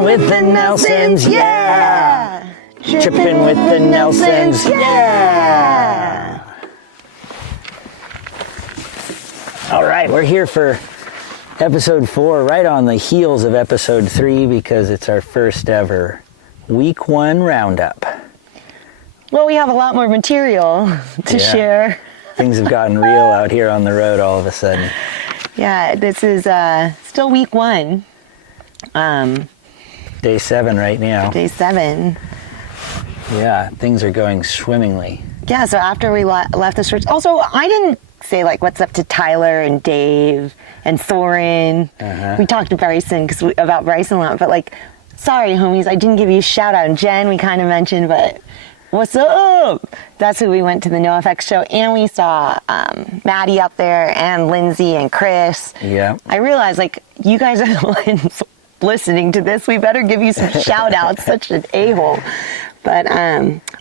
Tripping with the Nelsons, yeah! Tripping with the Nelsons, yeah! All right, we're here for episode 4, right on the heels of episode 3, because it's our first ever week 1 roundup. Well, we have a lot more material to share. Things have gotten real out here on the road all of a sudden. Yeah, this is still week 1. Day 7 right now. Day 7. Yeah, things are going swimmingly. Yeah, so after we left the church, also, I didn't say, like, what's up to Tyler and Dave and Thorin. We talked to Bryson about Bryson a lot, but, like, sorry, homies, I didn't give you a shout out. And Jen, we kind of mentioned, but what's up? That's who we went to the NoFX show, and we saw Maddie out there, and Lindsay and Chris. Yeah. I realized, like, you guys are the ones listening to this. We better give you some shout outs. Such an a-hole. But,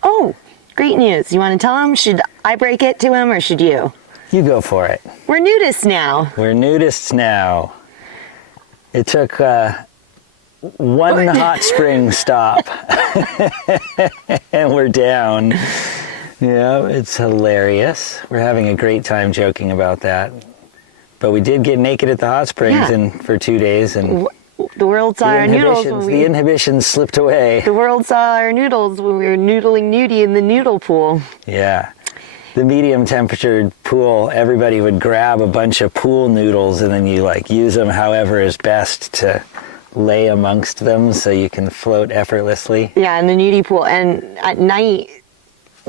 oh, great news. You want to tell him? Should I break it to him, or should you? You go for it. We're nudists now. We're nudists now. It took one hot spring stop and we're down. Yeah, it's hilarious. We're having a great time joking about that. But we did get naked at the hot springs for 2 days, and the world saw our noodles. The inhibitions slipped away. The world saw our noodles when we were noodling nudie in the noodle pool. Yeah. The medium temperature pool, everybody would grab a bunch of pool noodles and then you like use them however is best to lay amongst them so you can float effortlessly. Yeah, in the nudie pool. And at night,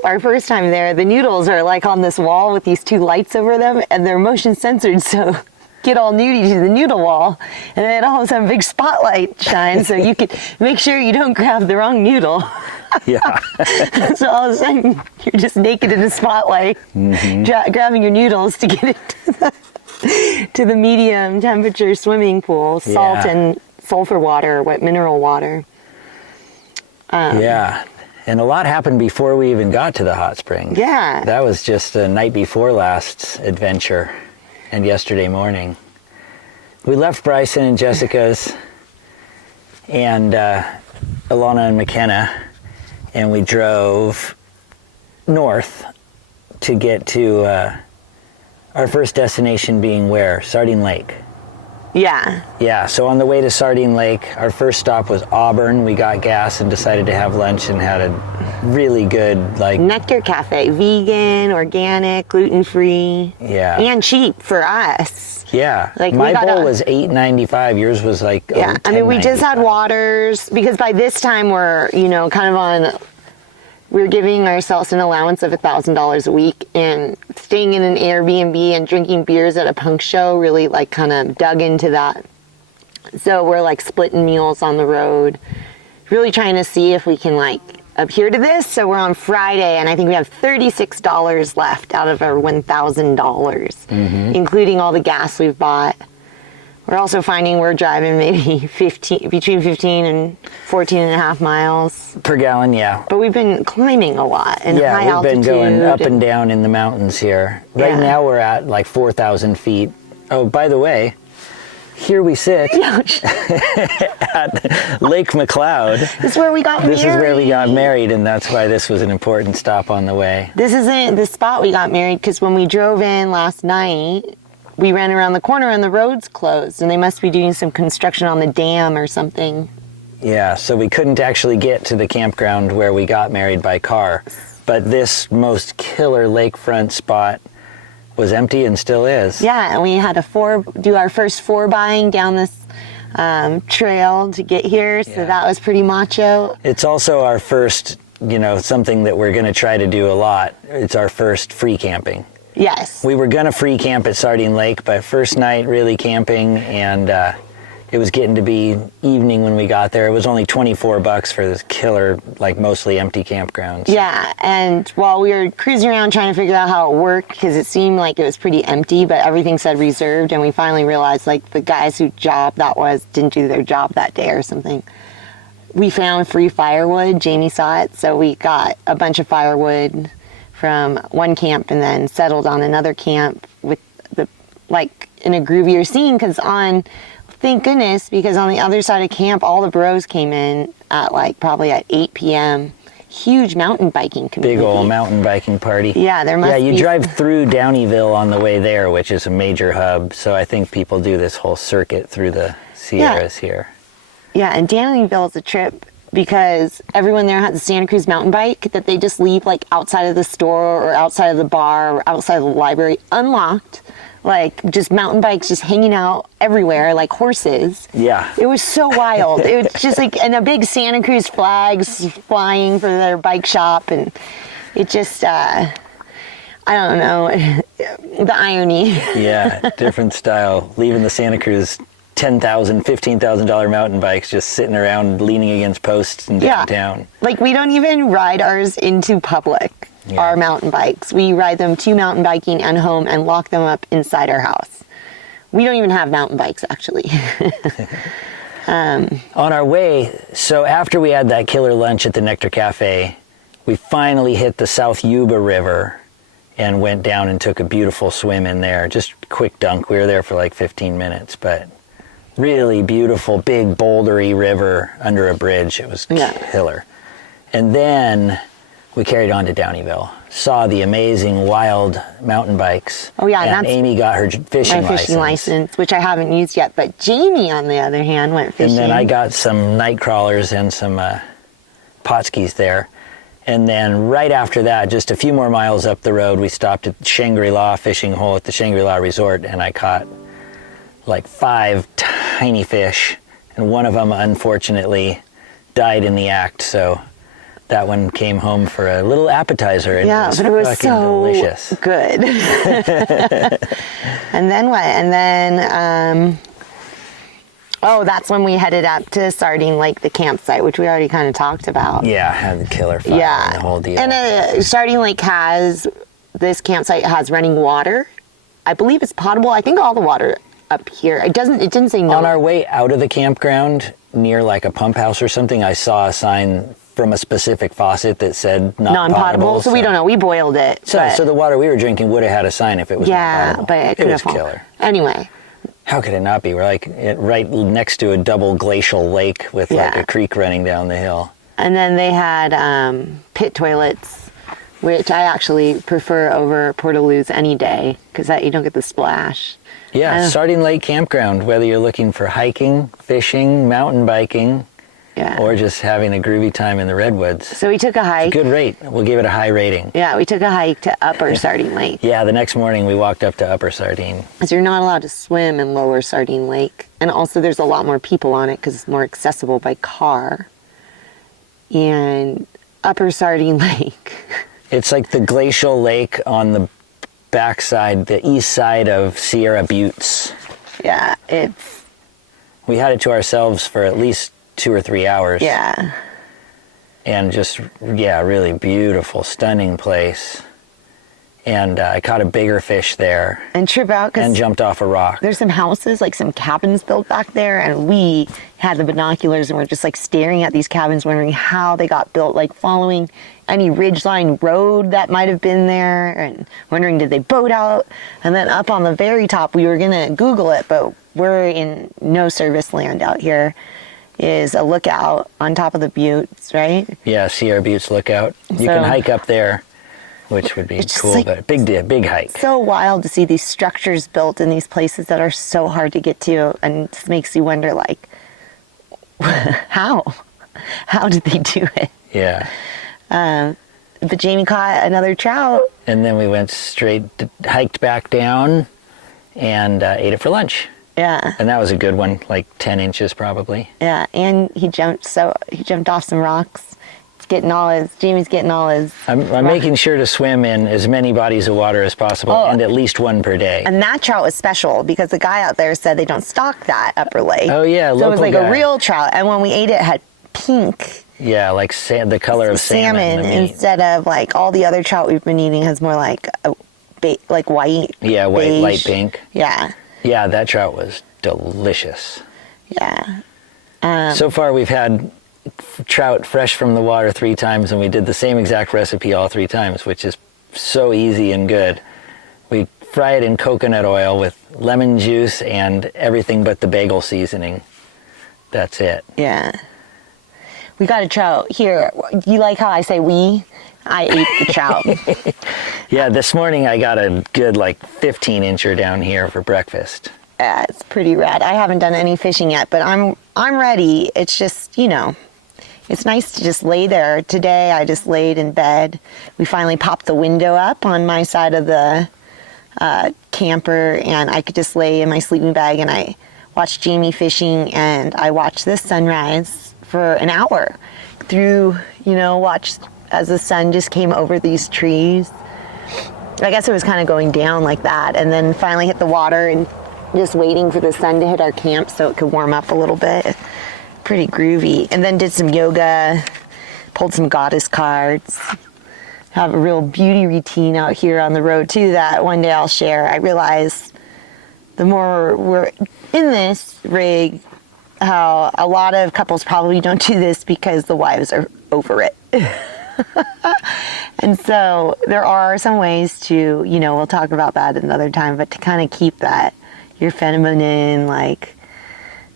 our first time there, the noodles are like on this wall with these 2 lights over them, and they're motion censored, so get all nudie to the noodle wall, and then all of a sudden a big spotlight shines so you can make sure you don't grab the wrong noodle. Yeah. So all of a sudden you're just naked in the spotlight, grabbing your noodles to get it to the medium temperature swimming pool, salt and sulfur water, mineral water. Yeah. And a lot happened before we even got to the hot springs. Yeah. That was just the night before last adventure and yesterday morning. We left Bryson and Jessica's and Alana and McKenna, and we drove north to get to our first destination being where? Sardine Lake. Yeah. Yeah, so on the way to Sardine Lake, our first stop was Auburn. We got gas and decided to have lunch and had a really good, like... Nectar Cafe. Vegan, organic, gluten-free. Yeah. And cheap for us. Yeah. Like, my bowl was $8.95. Yours was like yeah. I mean, we just had waters, because by this time we're, kind of on... We're giving ourselves an allowance of $1,000 a week, and staying in an Airbnb and drinking beers at a punk show really like kind of dug into that. So we're like splitting meals on the road, really trying to see if we can like adhere to this. So we're on Friday, and I think we have $36 left out of our $1,000, including all the gas we've bought. We're also finding we're driving maybe between 15 and 14 and a half miles. Per gallon, yeah. But we've been climbing a lot in high altitude. We've been going up and down in the mountains here. Right now we're at like 4,000 feet. Oh, by the way, here we sit at Lake McLeod. This is where we got married. This is where we got married, and that's why this was an important stop on the way. This isn't the spot we got married, because when we drove in last night, we ran around the corner and the road's closed, and they must be doing some construction on the dam or something. Yeah, so we couldn't actually get to the campground where we got married by car. But this most killer lakefront spot was empty and still is. Yeah, and we had to do our first 4-buying down this trail to get here, so that was pretty macho. It's also our first, something that we're going to try to do a lot. It's our first free camping. Yes. We were going to free camp at Sardine Lake, but first night really camping, and it was getting to be evening when we got there. It was only $24 for this killer, like mostly empty campgrounds. Yeah, and while we were cruising around trying to figure out how it worked, because it seemed like it was pretty empty, but everything said reserved, and we finally realized like the guys whose job that was didn't do their job that day or something. We found free firewood. Jamie saw it, so we got a bunch of firewood from one camp and then settled on another camp with the like in a groovier scene, because on thank goodness, because on the other side of camp, all the bros came in at probably at 8 p.m. Huge mountain biking community. Big old mountain biking party. Yeah, there must be. Yeah, you drive through Downeyville on the way there, which is a major hub. So I think people do this whole circuit through the Sierras here. Yeah, and Downeyville is a trip because everyone there has a Santa Cruz mountain bike that they just leave outside of the store or outside of the bar or outside of the library unlocked. Just mountain bikes just hanging out everywhere like horses. Yeah. It was so wild. It was just and a big Santa Cruz flags flying for their bike shop, and it just, I don't know, the irony. Yeah, different style. Leaving the Santa Cruz $10,000, $15,000 mountain bikes just sitting around leaning against posts in downtown. We don't even ride ours into public. Yeah. Our mountain bikes. We ride them to mountain biking and home and lock them up inside our house. We don't even have mountain bikes, actually. On our way, so after we had that killer lunch at the Nectar Cafe, we finally hit the South Yuba River and went down and took a beautiful swim in there. Just a quick dunk. We were there for 15 minutes, but really beautiful, big, bouldery river under a bridge. It was killer. And then we carried on to Downeyville, saw the amazing wild mountain bikes. Oh yeah, and Amy got her fishing license, which I haven't used yet. But Jamie, on the other hand, went fishing. And then I got some night crawlers and some potskis there. And then right after that, just a few more miles up the road, we stopped at Shangri-La fishing hole at the Shangri-La Resort, and I caught 5 tiny fish, and one of them unfortunately died in the act. So that one came home for a little appetizer. And but it was so delicious. Good. And then what? And then, that's when we headed up to Sardine Lake, the campsite, which we already kind of talked about. Yeah, had the killer fire and the whole deal. And Sardine Lake this campsite has running water. I believe it's potable. I think all the water up here, it didn't say no. On our way out of the campground, near a pump house or something, I saw a sign from a specific faucet that said non-potable. So we don't know. We boiled it. So the water we were drinking would have had a sign if it was non-potable. But it was killer. Anyway. How could it not be? We're right next to a double glacial lake with a creek running down the hill. And then they had pit toilets, which I actually prefer over portaloos any day because you don't get the splash. Yeah, Sardine Lake Campground, whether you're looking for hiking, fishing, mountain biking, or just having a groovy time in the redwoods. So we took a hike. It's a good rate. We'll give it a high rating. Yeah, we took a hike to Upper Sardine Lake. Yeah, the next morning we walked up to Upper Sardine. Because you're not allowed to swim in Lower Sardine Lake. And also there's a lot more people on it because it's more accessible by car. And Upper Sardine Lake. It's like the glacial lake on the backside, the east side of Sierra Buttes. Yeah, we had it to ourselves for at least 2 or 3 hours. Yeah. And just, really beautiful, stunning place. And I caught a bigger fish there. And trip out and jumped off a rock. There's some houses, some cabins built back there, and we had the binoculars and we're just staring at these cabins, wondering how they got built, following any ridgeline road that might have been there, and wondering did they boat out. And then up on the very top, we were gonna Google it, but we're in no service land out here, is a lookout on top of the buttes, right? Yeah, Sierra Buttes lookout. You can hike up there, which would be cool, but big hike. So wild to see these structures built in these places that are so hard to get to, and it just makes you wonder, how did they do it? Yeah. But Jamie caught another trout. And then we went hiked back down and ate it for lunch. Yeah. And that was a good one, 10 inches probably. Yeah, and he jumped off some rocks. Jamie's getting all his... I'm making sure to swim in as many bodies of water as possible, and at least one per day. And that trout was special because the guy out there said they don't stock that Upper Lake. Oh yeah, so it was a real trout, and when we ate it had pink. Yeah, the color of salmon instead of all the other trout we've been eating has more white. Yeah, white, light pink. Yeah. Yeah, that trout was delicious. Yeah. So far we've had trout fresh from the water 3 times, and we did the same exact recipe all 3 times, which is so easy and good. We fry it in coconut oil with lemon juice and everything but the bagel seasoning. That's it. Yeah. We got a trout. Here, you like how I say we? I ate the trout. Yeah, this morning I got a good 15-incher down here for breakfast. Yeah, it's pretty rad. I haven't done any fishing yet, but I'm ready. It's just, it's nice to just lay there. Today I just laid in bed. We finally popped the window up on my side of the camper, and I could just lay in my sleeping bag, and I watched Jamie fishing, and I watched the sunrise for an hour through, watched as the sun just came over these trees. I guess it was kind of going down like that, and then finally hit the water and just waiting for the sun to hit our camp so it could warm up a little bit. Pretty groovy. And then did some yoga, pulled some goddess cards. Have a real beauty routine out here on the road too that one day I'll share. I realize the more we're in this rig, how a lot of couples probably don't do this because the wives are over it. And so there are some ways to, we'll talk about that another time, but to kind of keep that, your feminine,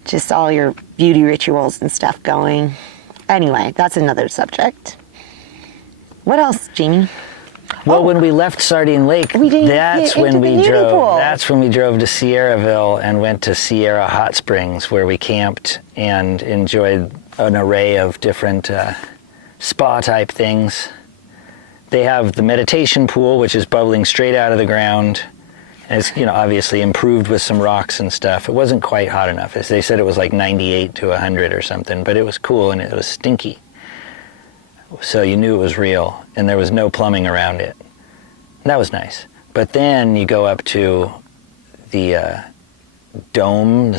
just all your beauty rituals and stuff going. Anyway, that's another subject. What else, Jamie? Well, when we left Sardine Lake, that's when we drove. That's when we drove to Sierraville and went to Sierra Hot Springs, where we camped and enjoyed an array of different spa-type things. They have the meditation pool, which is bubbling straight out of the ground. And it's, obviously improved with some rocks and stuff. It wasn't quite hot enough. They said it was 98 to 100 or something, but it was cool and it was stinky. So you knew it was real, and there was no plumbing around it. That was nice. But then you go up to the dome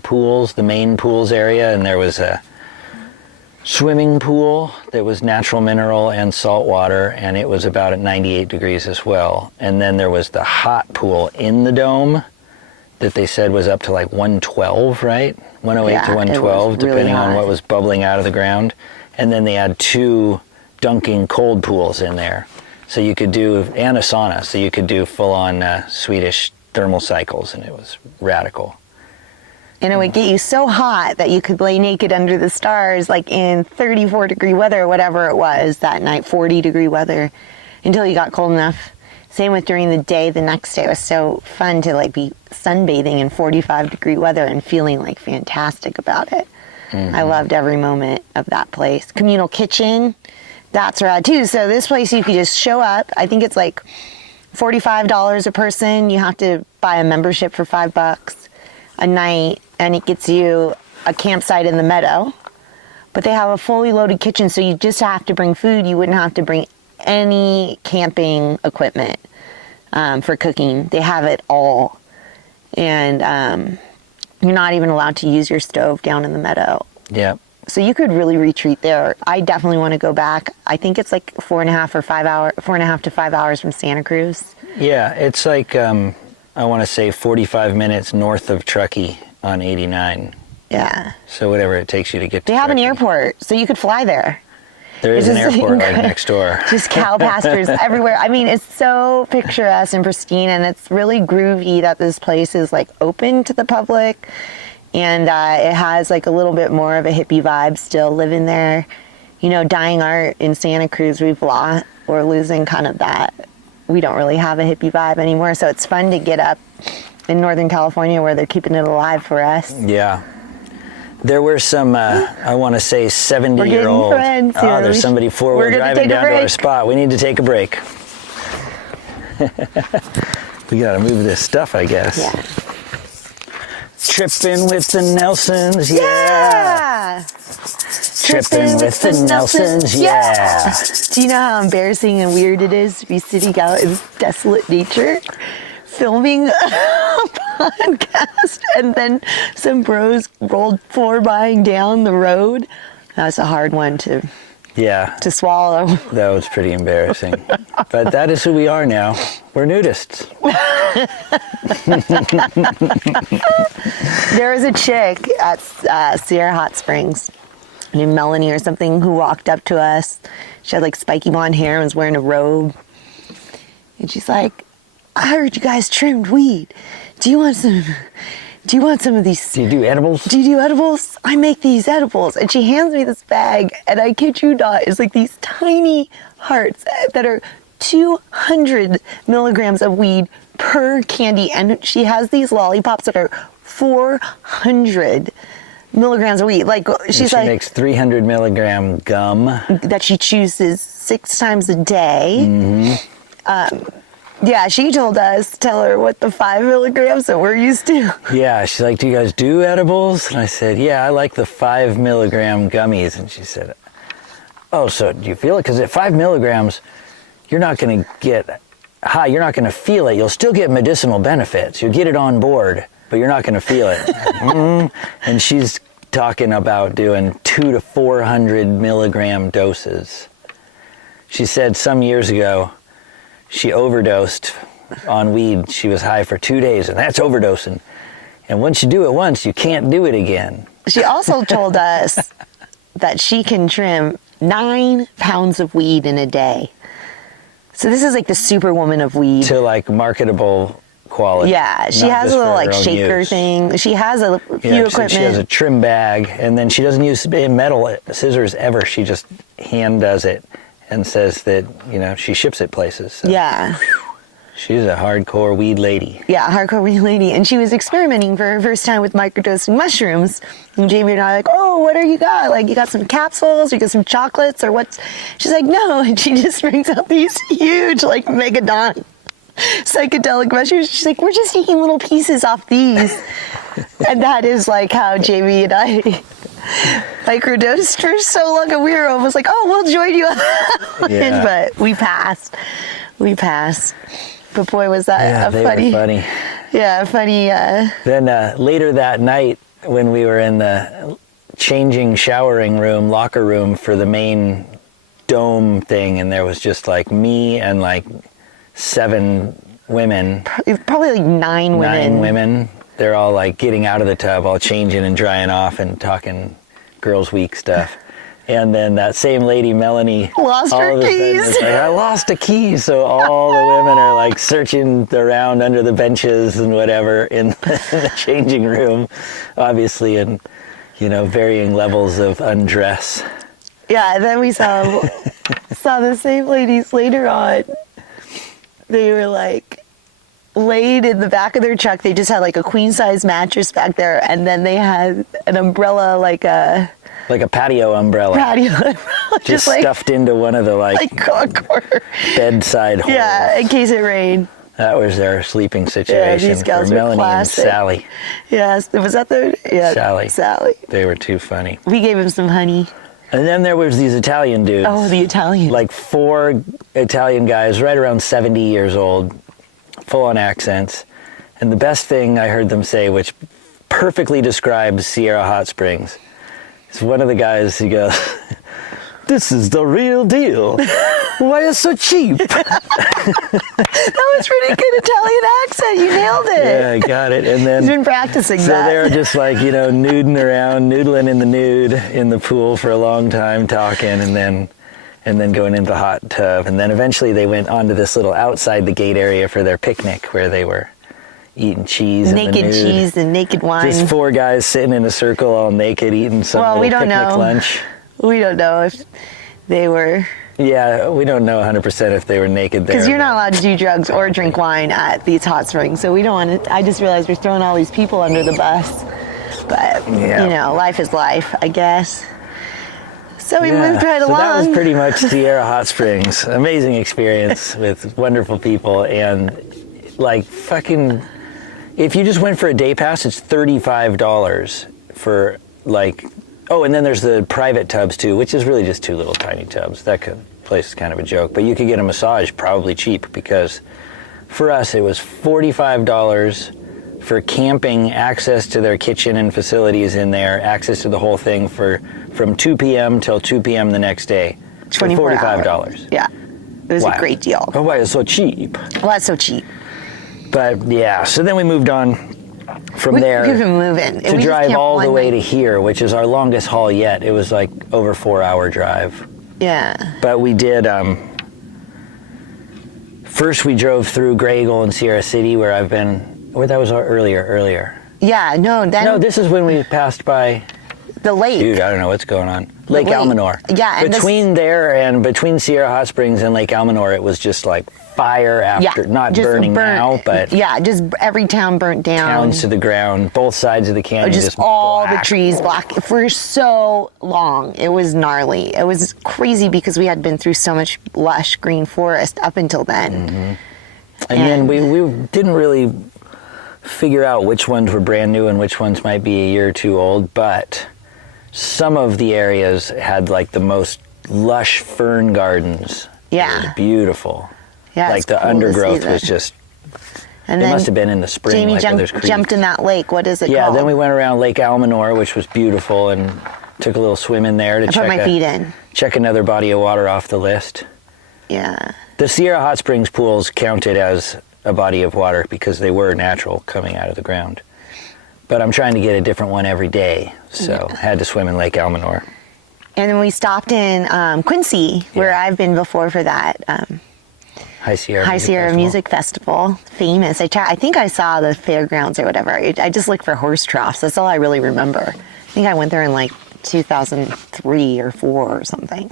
pools, the main pools area, and there was a swimming pool that was natural mineral and salt water, and it was about at 98 degrees as well. And then there was the hot pool in the dome that they said was up to 112, right? 108 to 112, depending on what was bubbling out of the ground. And then they had 2 dunking cold pools in there. So you could do, and a sauna, so you could do full-on Swedish thermal cycles, and it was radical. And it would get you so hot that you could lay naked under the stars, in 34-degree weather, or whatever it was that night, 40-degree weather, until you got cold enough. Same with during the day. The next day it was so fun to be sunbathing in 45-degree weather and feeling fantastic about it. Mm-hmm. I loved every moment of that place. Communal kitchen, that's rad too. So this place you could just show up. I think it's $45 a person. You have to buy a membership for $5 a night, and it gets you a campsite in the meadow. But they have a fully loaded kitchen, so you just have to bring food. You wouldn't have to bring any camping equipment for cooking. They have it all. And you're not even allowed to use your stove down in the meadow. Yeah. So you could really retreat there. I definitely want to go back. I think it's 4.5 to 5 hours from Santa Cruz. Yeah, it's I want to say 45 minutes north of Truckee on 89. Yeah. So whatever it takes you to get to They have Truckee. an airport, so you could fly there. There is an airport next door. Just cow pastures everywhere. I mean, it's so picturesque and pristine, and it's really groovy that this place is open to the public, and it has a little bit more of a hippie vibe still living there. Dying art in Santa Cruz, we're losing kind of that. We don't really have a hippie vibe anymore, so it's fun to get up in Northern California where they're keeping it alive for us. Yeah. There were some, I want to say 70-year-old. There's somebody forward driving down to our spot. We need to take a break. We got to move this stuff, I guess. Yeah. Tripping with the Nelsons, yeah. Tripping with the Nelsons, yeah. Do you know how embarrassing and weird it is to be sitting out in desolate nature, filming a podcast, and then some bros rolled by down the road? That's a hard one to swallow. That was pretty embarrassing. But that is who we are now. We're nudists. There was a chick at Sierra Hot Springs named Melanie or something who walked up to us. She had spiky blonde hair and was wearing a robe. And she's like, I heard you guys trimmed weed. Do you want some of these? Do you do edibles? Do you do edibles? I make these edibles. And she hands me this bag, and I kid you not, it's like these tiny hearts that are 200 milligrams of weed per candy. And she has these lollipops that are 400 milligrams of weed. Like, she's she makes 300 milligram gum that she chooses 6 times a day. Yeah, she told us, tell her what the 5 milligrams that we're used to. Yeah, she's like, do you guys do edibles? And I said, yeah, I like the 5 milligram gummies. And she said, oh, so do you feel it? Because at 5 milligrams, you're not going to get high. You're not going to feel it. You'll still get medicinal benefits. You'll get it on board, but you're not going to feel it. And she's talking about doing 200 to 400 milligram doses. She said some years ago, she overdosed on weed. She was high for 2 days, and that's overdosing. And once you do it once, you can't do it again. She also told us that she can trim 9 pounds of weed in a day. So this is like the superwoman of weed. To like marketable quality. Yeah, she has a little like shaker thing. She has a few equipment. She has a trim bag, and then she doesn't use metal scissors ever. She just hand does it. And says that, you know, she ships it places. So. Yeah. She's a hardcore weed lady. Yeah, hardcore weed lady. And she was experimenting for her first time with microdosing mushrooms. And Jamie and I are like, oh, what do you got? Like, you got some capsules? You got some chocolates? Or what's... She's like, no. And she just brings out these huge, like, megadon psychedelic mushrooms. She's like, we're just taking little pieces off these. And that is, like, how Jamie and I... microdosed for so long, and we were almost like, oh, we'll join you. Yeah. But we passed. But boy, was that they funny. were funny. Yeah, funny. Then later that night, when we were in the showering room, locker room for the main dome thing, and there was just like me and like 7 women. Probably like 9 women. 9 women. They're all like getting out of the tub, all changing and drying off and talking Girls Week stuff. And then that same lady, Melanie, lost her keys. Like, I lost a key. So all the women are like searching around under the benches and whatever in the changing room, obviously in, you know, varying levels of undress. Yeah, and then we saw the same ladies later on. They were like laid in the back of their truck. They just had like a queen size mattress back there, and then they had an umbrella, like a patio umbrella. Just like, stuffed into one of the like bedside holes. Yeah, in case it rained. That was their sleeping situation these gals for were Melanie classic. and Sally. Yes, was that Sally. They were too funny. We gave him some honey. And then there was these Italian dudes. Oh, the Italian. Like 4 Italian guys, right around 70 years old, full-on accents. And the best thing I heard them say, which perfectly describes Sierra Hot Springs, is one of the guys, he goes, "This is the real deal. Why is so cheap?" That was pretty good Italian accent. You nailed it. Yeah, I got it. And then he's been practicing that. So they were just like, you know, noodling in the nude in the pool for a long time, talking, and then going into the hot tub. And then eventually they went onto this little outside the gate area for their picnic where they were eating cheese. Naked cheese and naked wine. Just 4 guys sitting in a circle all naked eating some little picnic lunch. We don't know if they were... Yeah, we don't know 100% if they were naked there. Because you're not allowed to do drugs or drink wine at these hot springs, so we don't want to... I just realized we're throwing all these people under the bus. But, you know, life is life, I guess. So we moved right along. So that was pretty much Sierra Hot Springs. Amazing experience with wonderful people, and like fucking... If you just went for a day pass, it's $35 for like... Oh, and then there's the private tubs too, which is really just 2 little tiny tubs. That place is kind of a joke. But you could get a massage probably cheap, because for us it was $45 for camping, access to their kitchen and facilities in there, access to the whole thing from 2 p.m. till 2 p.m. the next day. 24 $45. hours. Yeah. It was a great deal. Oh, why is it so cheap? Well, that's so cheap. But yeah, so then we moved on from there we've been moving. to drive all the way to here, which is our longest haul yet. It was like over 4-hour drive. Yeah. But we did First, we drove through Grey Eagle and Sierra City, where I've been. Well, that was earlier. Yeah, no, then No, this is when we passed by. the lake. Dude, I don't know what's going on. Lake lake. Almanor. Yeah, and between there and between Sierra Hot Springs and Lake Almanor, it was just like fire after, not just burning now, but yeah, just every town burnt down. towns to the ground, both sides of the canyon, Just all black. the trees black for so long. It was gnarly. It was crazy because we had been through so much lush green forest up until then. Mm-hmm. And then we didn't really figure out which ones were brand new and which ones might be a year or two old, but some of the areas had like the most lush fern gardens. Yeah. It was beautiful. Yeah, like it's the cool to undergrowth see was that. just, And it then must have been in the spring. Jamie like there's jumped in that lake. What is it Yeah, called? then we went around Lake Almanor, which was beautiful, and took a little swim in there to I put my feet in. check another body of water off the list. Yeah. The Sierra Hot Springs pools counted as a body of water because they were natural coming out of the ground. But I'm trying to get a different one every day, so had to swim in Lake Almanor. And then we stopped in Quincy, where I've been before for that High Sierra High Music Sierra Festival. Music Festival. Famous. I think I saw the fairgrounds or whatever. I just looked for horse troughs. That's all I really remember. I think I went there in like 2003 or 4 or something.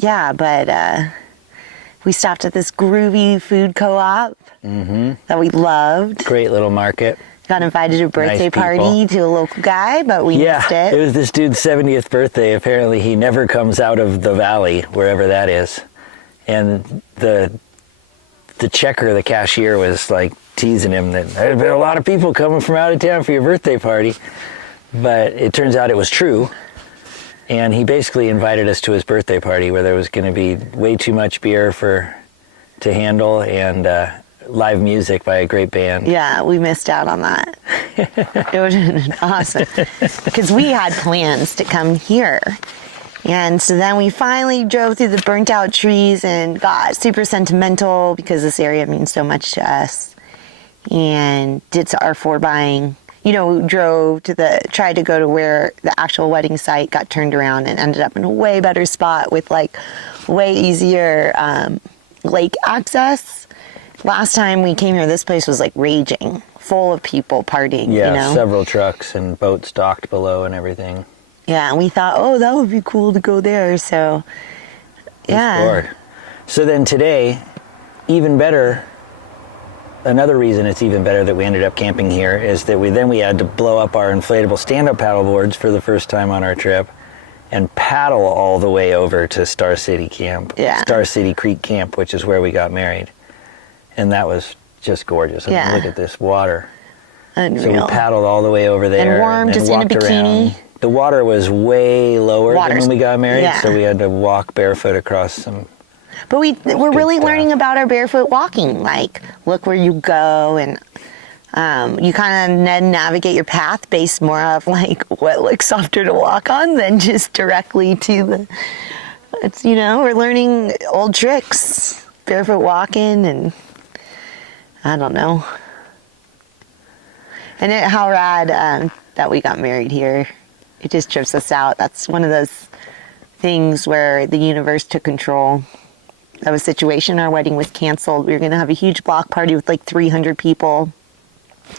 Yeah, but we stopped at this groovy food co-op that we loved. Great little market. Got invited to a birthday Nice people. party to a local guy, but we missed Yeah, it. it was this dude's 70th birthday. Apparently he never comes out of the valley, wherever that is. And the checker, the cashier, was like teasing him that there's been a lot of people coming from out of town for your birthday party. But it turns out it was true. And he basically invited us to his birthday party where there was going to be way too much beer to handle and live music by a great band. Yeah, we missed out on that. It was awesome because we had plans to come here. And so then we finally drove through the burnt out trees and got super sentimental because this area means so much to us. And did our forebuying. You know, we tried to go to where the actual wedding site, got turned around and ended up in a way better spot with like way easier lake access. Last time we came here, this place was like raging, full of people partying, Yeah, you know? several trucks and boats docked below and everything. Yeah, and we thought, oh, that would be cool to go there. So, yeah. Lord. So then today, even better, another reason it's even better that we ended up camping here is that we had to blow up our inflatable stand-up paddle boards for the first time on our trip and paddle all the way over to Star City Camp, Star City Creek Camp, which is where we got married. And that was just gorgeous. I mean, look at this water. Unreal. So we paddled all the way over there. And warm, then just in a walked bikini. around. The water was way lower than when we got married, yeah. so we had to walk barefoot across some. But we're really stuff. learning about our barefoot walking. Like, look where you go, and you kind of navigate your path based more of like what looks softer to walk on than just directly to the. It's we're learning old tricks, barefoot walking, and I don't know. And how rad that we got married here. It just trips us out. That's one of those things where the universe took control of a situation. Our wedding was canceled. We were going to have a huge block party with like 300 people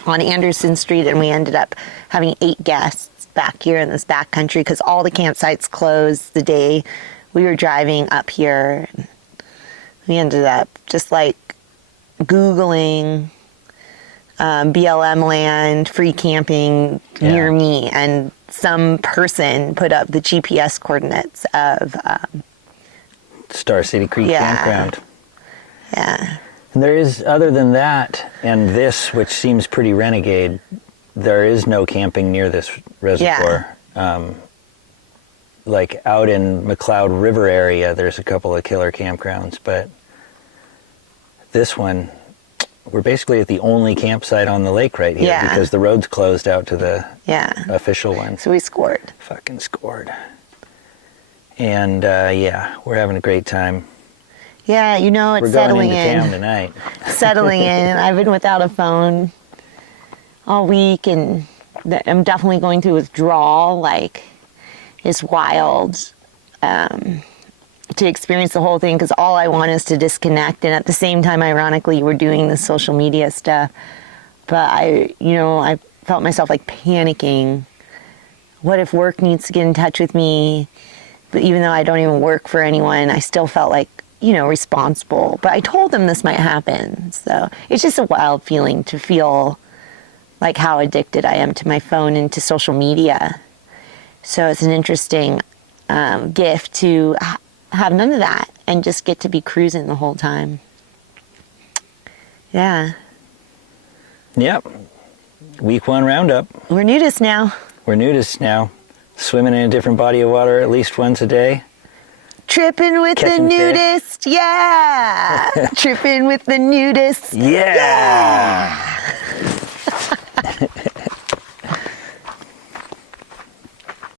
on Anderson Street, and we ended up having 8 guests back here in this back country because all the campsites closed the day we were driving up here. We ended up just like Googling BLM land, free camping near me, and some person put up the GPS coordinates of Star City Creek Campground. Yeah. And there is, other than that, and this, which seems pretty renegade, there is no camping near this reservoir. Like out in McLeod River area, there's a couple of killer campgrounds, but this one, we're basically at the only campsite on the lake right here because the road's closed out to the official one. So we scored. Fucking scored. And we're having a great time. Yeah, it's We're settling going into in. town tonight. Settling in. I've been without a phone all week, and I'm definitely going through withdrawal. Like, it's wild. to experience the whole thing because all I want is to disconnect. And at the same time, ironically, we're doing the social media stuff. But I felt myself like panicking. What if work needs to get in touch with me? But even though I don't even work for anyone, I still felt like, responsible. But I told them this might happen. So it's just a wild feeling to feel like how addicted I am to my phone and to social media. So it's an interesting gift to have none of that and just get to be cruising the whole time. Yeah. Yep. Week 1 Roundup. We're nudists now. We're nudists now. Swimming in a different body of water at least once a day. Tripping with Catching the fish. nudist. Yeah. Tripping with the nudist. Yeah.